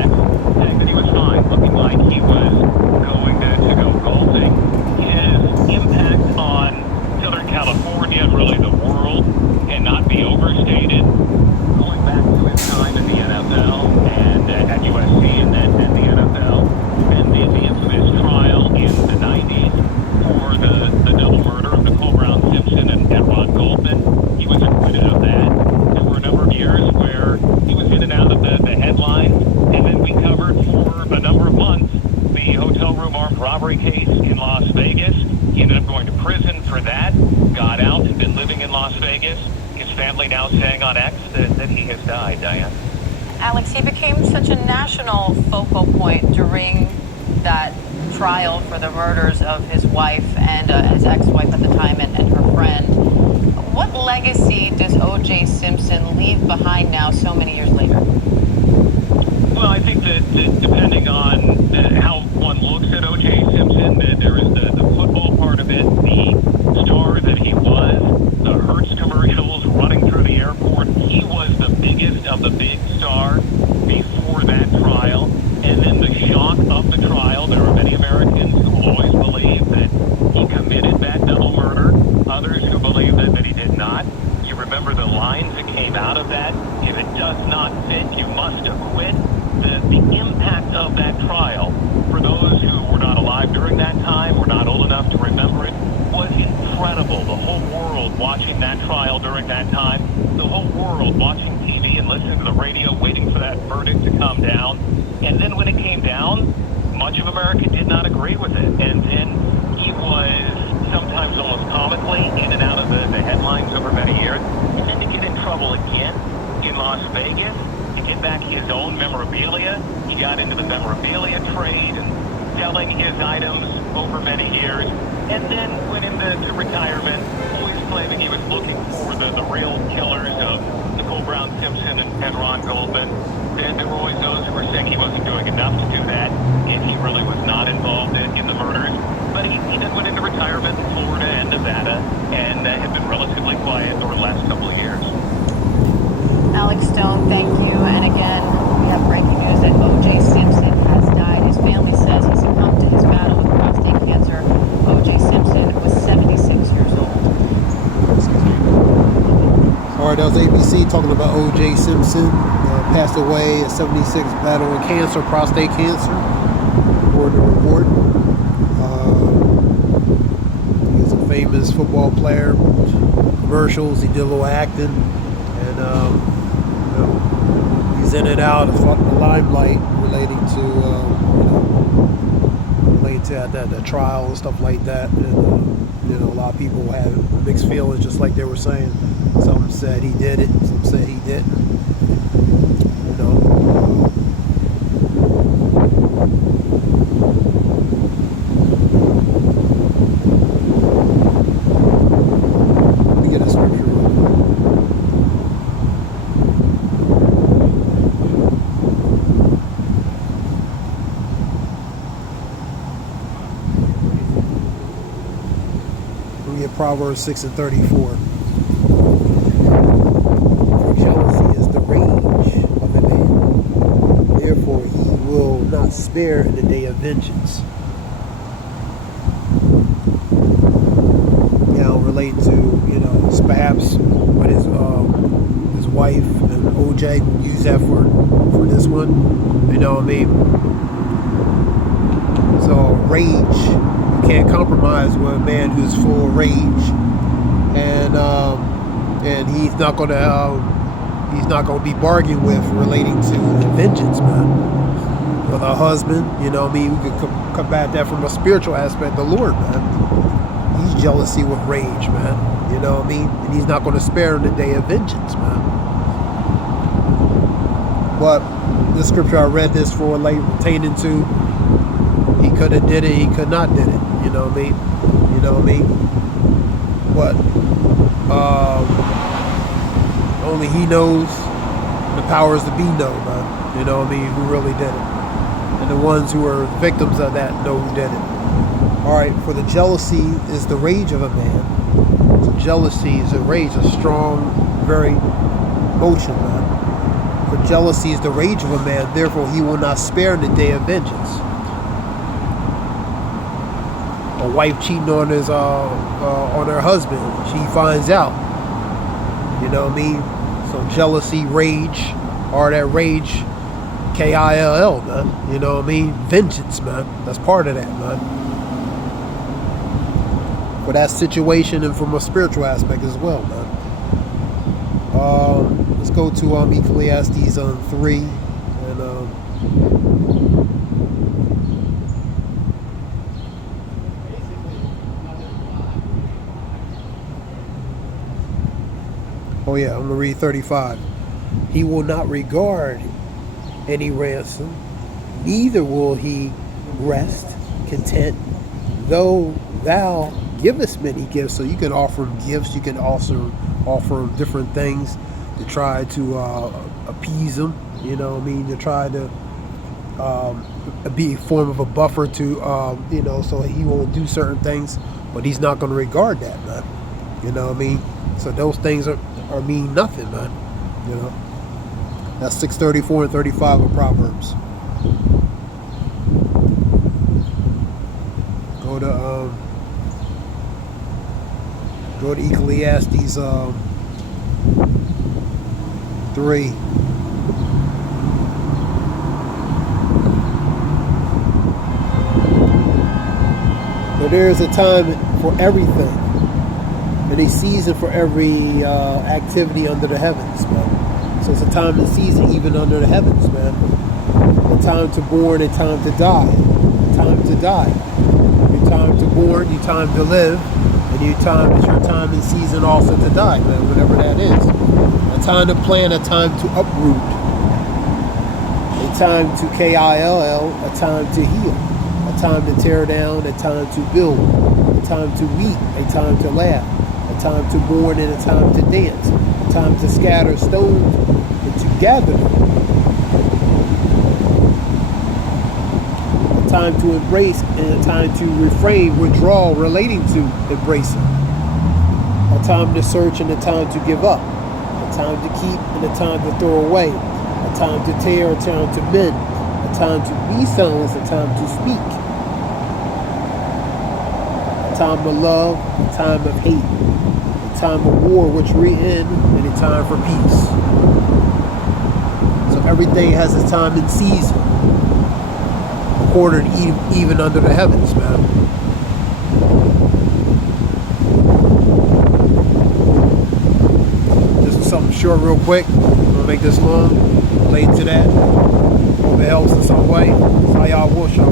X, saying that he was fine, looking like he was going to go golfing. His impact on Southern California and really the world cannot be overstated. Going back to his time in the NFL and at USC and then at the NFL, and the infamous trial in the 90s for the double murder of Nicole Brown Simpson and Ron Goldman. He was acquitted of that. There were a number of years where he was in and out of the headlines, and then we covered for a number of months the hotel room armed robbery case in Las Vegas. He ended up going to prison for that, got out and been living in Las Vegas. His family now saying on X that he has died, Diane. Alex, he became such a national focal point during that trial for the murders of his wife and his ex-wife at the time and her friend. What legacy does O.J. Simpson leave behind now so many years later? Well, I think that depending on how one looks at O.J. Simpson, there is the football part of it, the star that he was, the Hertz commercials running through the airport. He was the biggest of the big star before that trial. And then the shock of the trial. There are many Americans who always believe that he committed that double murder. Others who believe that he did not. You remember the lines that came out of that? If it does not fit, you must acquit. The impact of that trial, for those who were not alive during that time, were not old enough to remember it, was incredible. The whole world watching that trial during that time, the whole world watching TV and listening to the radio, waiting for that verdict to come down. And then when it came down, much of America did not agree with it. And then he was sometimes almost comically in and out of the headlines over many years. And then to get in trouble again in Las Vegas, to get back his own memorabilia. He got into the memorabilia trade and selling his items over many years. And then went into retirement, always claiming he was looking for the real killers of Nicole Brown Simpson and Ron Goldman. And there were always those who were saying he wasn't doing enough to do that, and he really was not involved in the murders. But he then went into retirement in Florida and Nevada, and had been relatively quiet over the last couple of years. Alex Stone, thank you. And again, we have breaking news that O.J. Simpson has died. His family says he succumbed to his battle with prostate cancer. O.J. Simpson was 76 years old. All right, that was ABC talking about O.J. Simpson. Passed away at 76, battling cancer, prostate cancer, according to the report. He was a famous football player, commercials, he did a little acting, and he's in and out of the limelight relating to the trial and stuff like that. And a lot of people have mixed feelings, just like they were saying. Some said he did it, some said he didn't. Let me get a scripture real quick. We get Proverbs 6:34. Not spare in the day of vengeance. Relate to perhaps what his wife and OJ use that for this one. You know what I mean? So rage, you can't compromise with a man who's full of rage, and he's not gonna be bargained with relating to vengeance, man. With a husband, we could combat that from a spiritual aspect. The Lord, man, he's jealousy with rage, man. You know what I mean? And he's not going to spare in the day of vengeance, man. But the scripture I read this for, pertaining to, he could have did it, he could not did it. You know what I mean? But only he knows. The powers to be know, man. You know what I mean? Who really did it? And the ones who are victims of that know who did it. All right, for the jealousy is the rage of a man. So jealousy is a rage, a strong, very emotion, man. For Jealousy is the rage of a man, therefore he will not spare in the day of vengeance. A wife cheating on her husband, she finds out. You know what I mean? So jealousy, rage, or that rage, Kill, man. You know what I mean? Vengeance, man. That's part of that, man. For that situation and from a spiritual aspect as well, man. Let's go to Ecclesiastes 3 and oh yeah, I'm gonna read 35. He will not regard any ransom, neither will he rest content, though thou givest many gifts. So you can offer him gifts, you can also offer him different things to try to appease him, you know what I mean, to try to be a form of a buffer to so he won't do certain things, but he's not going to regard that, man. You know what I mean? So those things are mean nothing, man. You know, that's 6:34 and 35 of Proverbs. Go to Ecclesiastes 3. So there's a time for everything, and a season for every activity under the heavens, man. So it's a time and season even under the heavens, man. A time to born, a time to die. A time to die. Your time to born, your time to live, and your time is your time and season also to die, man, whatever that is. A time to plant, a time to uproot. A time to KILL, a time to heal. A time to tear down, a time to build. A time to weep, a time to laugh. A time to mourn and a time to dance. A time to scatter stones and to gather them. A time to embrace and a time to refrain, withdraw, relating to embracing. A time to search and a time to give up. A time to keep and a time to throw away. A time to tear, a time to mend. A time to be silent, a time to speak. A time of love, a time of hate. A time of war which we in, and a time for peace. So everything has a time and season, according even under the heavens, man. Just something short real quick. I'm gonna make this long, relate to that. Hope it helps in some way. That's how y'all will show.